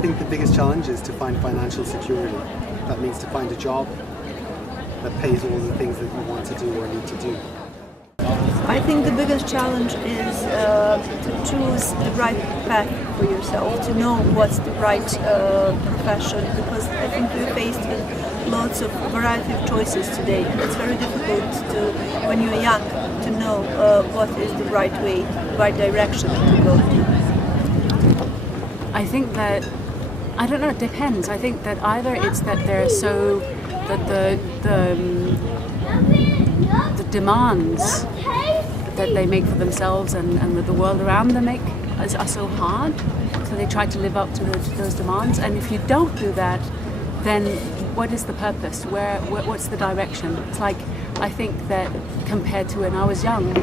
think the biggest challenge is to find financial security. That means to find a job that pays all the things that you want to do or need to do. I think the biggest challenge is to choose the right path for yourself, to know what's the right profession, because I think we're faced with lots of variety of choices today. It's very difficult to, when you're young, to know what is the right way, right direction to go to. I think that, I don't know, it depends. I think that either it's that they're so, that the demands that they make for themselves and that the world around them make are so hard, so they try to live up to those demands. And if you don't do that, then what is the purpose? What's the direction? It's like, I think that compared to when I was young,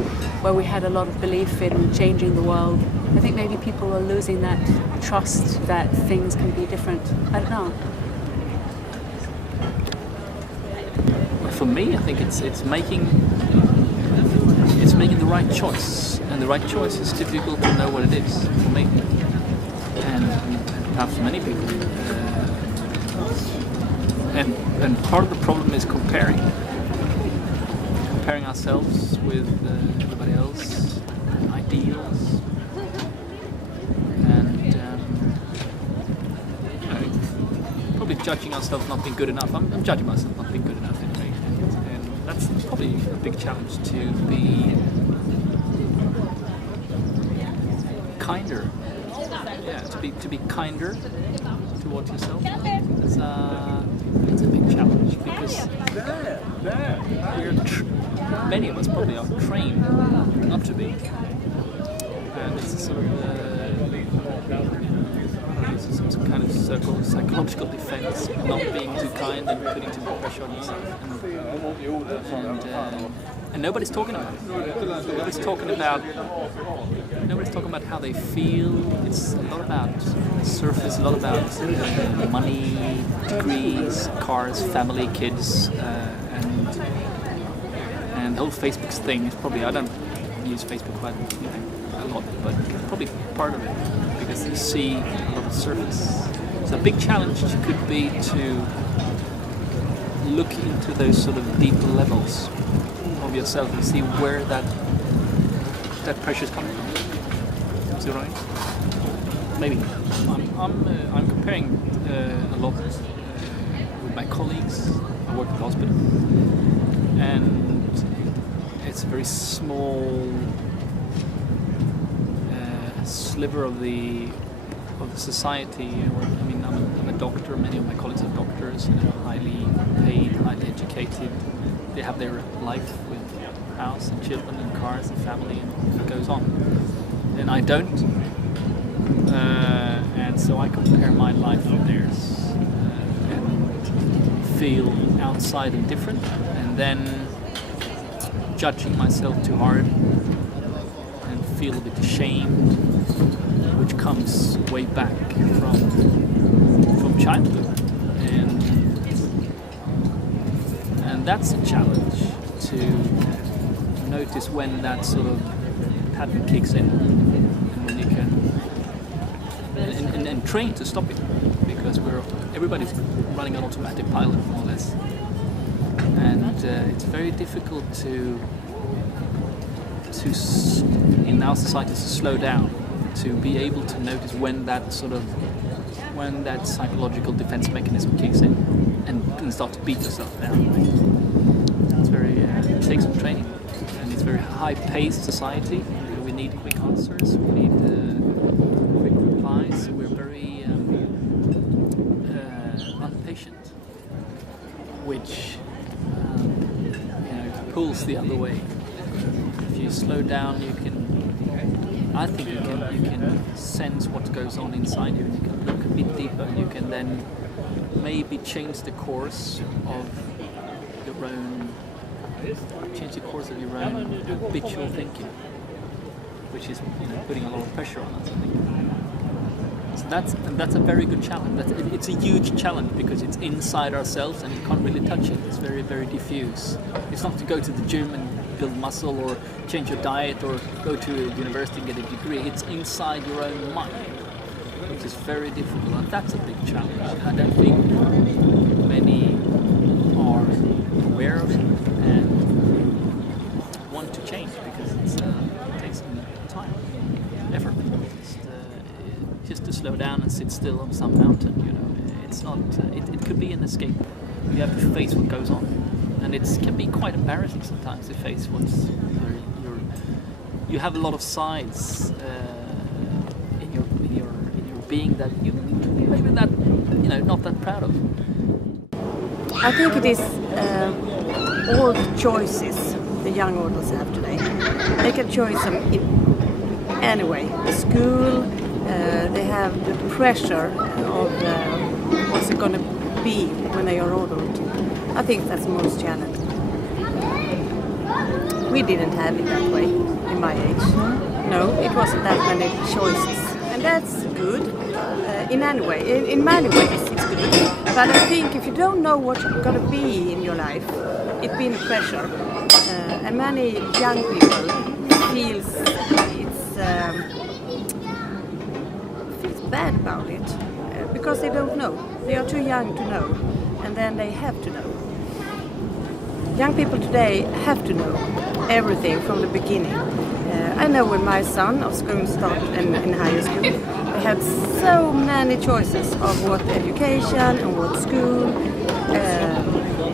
where we had a lot of belief in changing the world, I think maybe people are losing that trust that things can be different. I don't know. For me, I think it's making the right choice, and the right choice is difficult to know what it is for me, and perhaps for many people. And part of the problem is comparing ourselves with everybody else, ideals, and probably judging ourselves not being good enough. I'm judging myself not being good enough anyway, and that's probably a big challenge, to be kinder. Yeah, to be kinder towards yourself. It's a big challenge, because many of us probably are trained not to be, and it's a sort of some kind of psychological defense, not being too kind and putting too much pressure on yourself, and nobody's talking about it. Nobody's talking about how they feel. It's a lot about the surface, a lot about money, degrees, cars, family, kids, and the whole Facebook thing is probably, I don't use Facebook quite a lot, but it's probably part of it, because you see a lot of surface. So a big challenge could be to look into those sort of deeper levels of yourself and see where that pressure is coming from. See what I mean? Maybe I'm comparing a lot with my colleagues. I work at the hospital, and it's a very small sliver of the society. I mean, I'm a doctor. Many of my colleagues are doctors, highly paid, highly educated. They have their life with house and children and cars and family, and it goes on. And I don't, and so I compare my life with theirs, and feel outside and different, and then judging myself too hard, and feel a bit ashamed, which comes way back from childhood, and that's a challenge, to notice when that sort of pattern kicks in, and when you can and train to stop it, because everybody's running on automatic pilot, more or less, and it's very difficult to in our society to slow down, to be able to notice when that psychological defense mechanism kicks in, and start to beat yourself down. It's very it takes some training, and it's a very high-paced society. We need quick answers, we need quick replies. We're very impatient, which pulls the other way. If you slow down, I think you can sense what goes on inside you, and you can look a bit deeper, and you can then maybe change the course of your own habitual thinking, which is putting a lot of pressure on us, I think. So that's a very good challenge. It's a huge challenge, because it's inside ourselves and you can't really touch it. It's very, very diffuse. It's not to go to the gym and build muscle, or change your diet, or go to a university and get a degree. It's inside your own mind. which is very difficult, and that's a big challenge. I don't think many are aware of it and want to change because it takes time, effort. Just to slow down and sit still on some mountain, you know, it's not. It could be an escape. You have to face what goes on, and it can be quite embarrassing sometimes to face what's. You have a lot of sides in your being that you maybe that not that proud of. I think it is all the choices the young adults have today. They can choose them in any way. The school, they have the pressure of what's it going to be when they are adult. I think that's the most challenging. We didn't have it that way in my age. No, it wasn't that many choices. And that's good in any way. In many ways it's good. But I think if you don't know what you're going to be in your life, it's been a pressure. And many young people feels bad about it because they don't know. They are too young to know. And then they have to know. Young people today have to know everything from the beginning. I know when my son was going to start in high school, I had so many choices of what education and what school,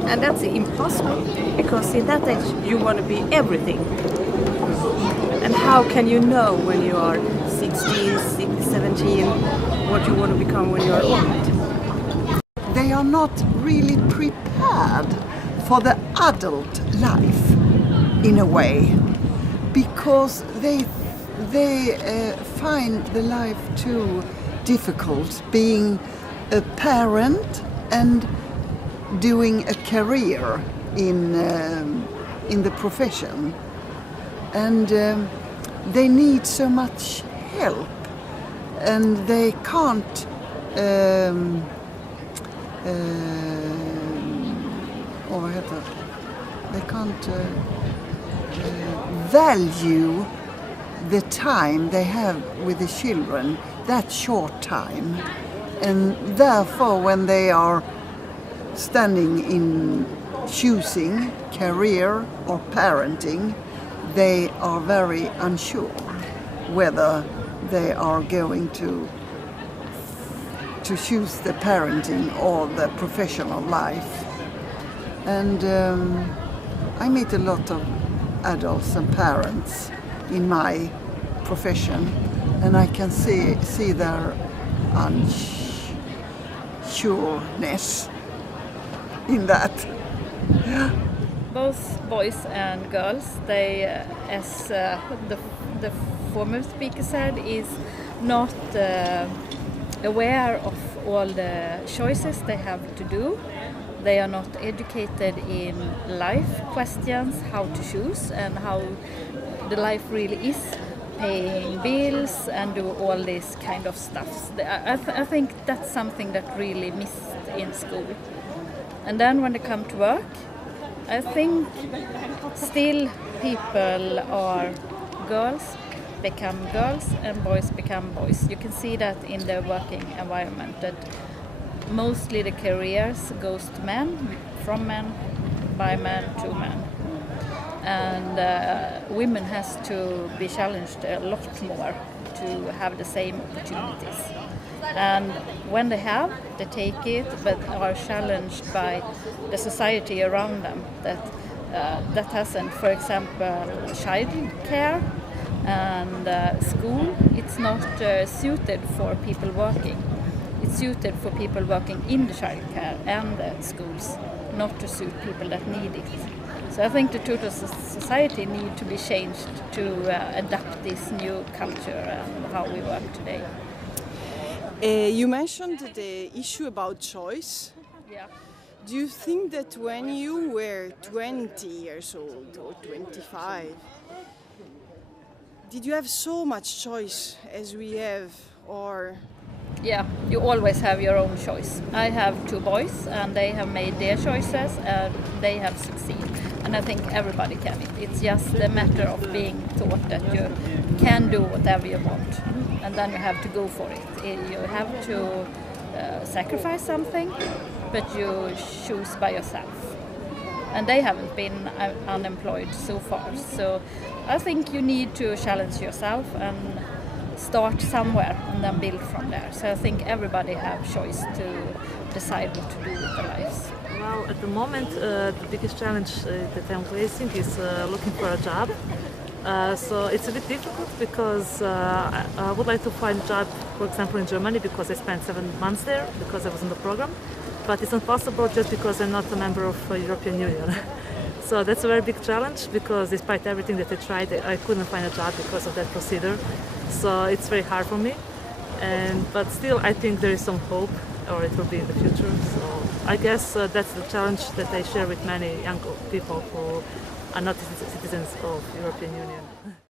and that's impossible because in that age you want to be everything. And how can you know when you are 16, 17 what you want to become when you are old? They are not really prepared for the adult life in a way because they find the life too difficult being a parent and doing a career in the profession, and they need so much help and they can't they can't value the time they have with the children, that short time. And therefore, when they are standing in choosing career or parenting, they are very unsure whether they are going to choose the parenting or the professional life. And I meet a lot of adults and parents in my profession, and I can see their unsureness in that. Both boys and girls, they, as the former speaker said, is not aware of all the choices they have to do. They are not educated in life questions, how to choose and how the life really is, paying bills and do all this kind of stuff. I think that's something that really missed in school. And then when they come to work, I think still people are girls become girls and boys become boys. You can see that in the working environment, that mostly the careers goes to men, from men, by men to men. And women has to be challenged a lot more to have the same opportunities. And when they have, they take it, but are challenged by the society around them that hasn't, for example, child care and school. It's not suited for people working. It's suited for people working in the child care and the schools, not to suit people that need it. So I think the total society need to be changed to adapt this new culture and how we work today. You mentioned the issue about choice. Yeah. Do you think that when you were 20 years old or 25, did you have so much choice as we have, or? Yeah, you always have your own choice. I have two boys and they have made their choices and they have succeeded. and I think everybody can. It's just a matter of being taught that you can do whatever you want, and then you have to go for it. You have to sacrifice something, but you choose by yourself. And they haven't been unemployed so far. So I think you need to challenge yourself and start somewhere and then build from there. So I think everybody have choice to decide what to do with their lives. Well, at the moment, the biggest challenge that I'm facing is looking for a job. So it's a bit difficult because I would like to find a job, for example, in Germany, because I spent 7 months there because I was in the program. But it's not possible just because I'm not a member of the European Union. So that's a very big challenge because despite everything that I tried, I couldn't find a job because of that procedure. So it's very hard for me. But still, I think there is some hope, or it will be in the future. So I guess that's the challenge that I share with many young people who are not citizens of the European Union.